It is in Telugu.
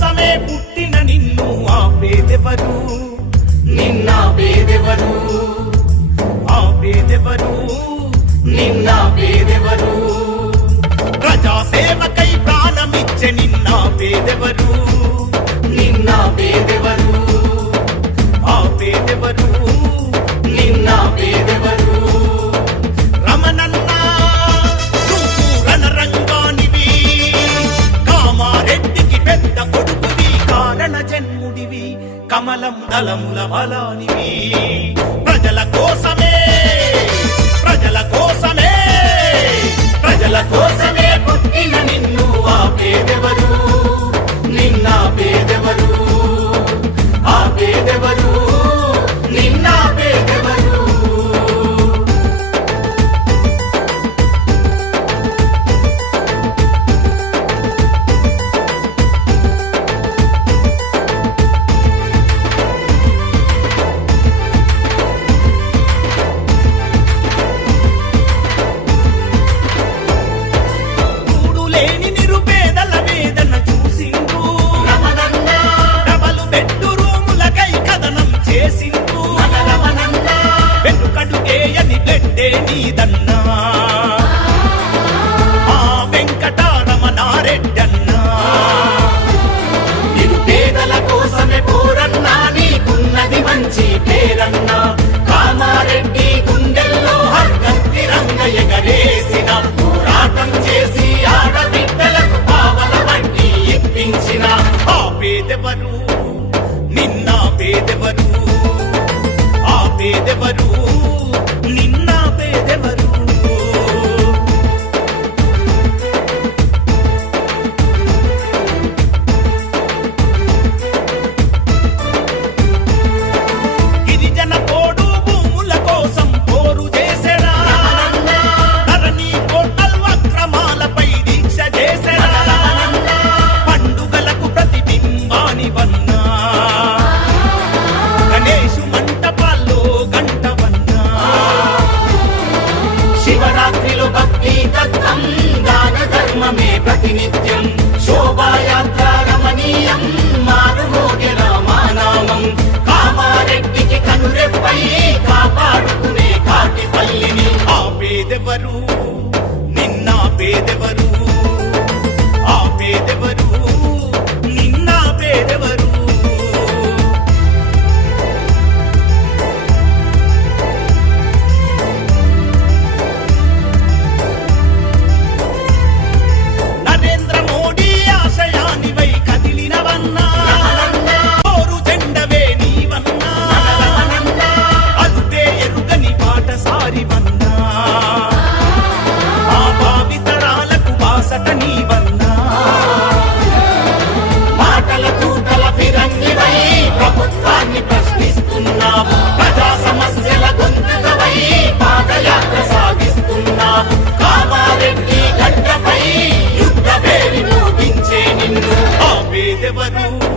కోసమే పుట్టిన నిన్ను ఆ పేదెవరు నిన్న పేదెవరు ఆ పేదెవరు నిన్న పేదెవరు ప్రజాసేవకై ప్రాణమిచ్చే నిన్న పేదెవరు నిన్న పేదెవరు బలం దళముల నీదన్నా ఆ వెంకటారమణారెడ్డన్నా. పేదల కోసమే పోరన్నా నీకున్నది మంచి పేరన్నా. కామారెడ్డి గుండెల్లో హర్గంతి రంగ ఎగరేసిన పోరాటం చేసి ఆడబిడ్డలకు పావల వంటి ఇప్పించిన. ఆ పేదెవరు? నిన్న పేదెవరు? ఆ పేదెవరు? ప్రతినిత్యం శోభాయాత్ర లేదెవరు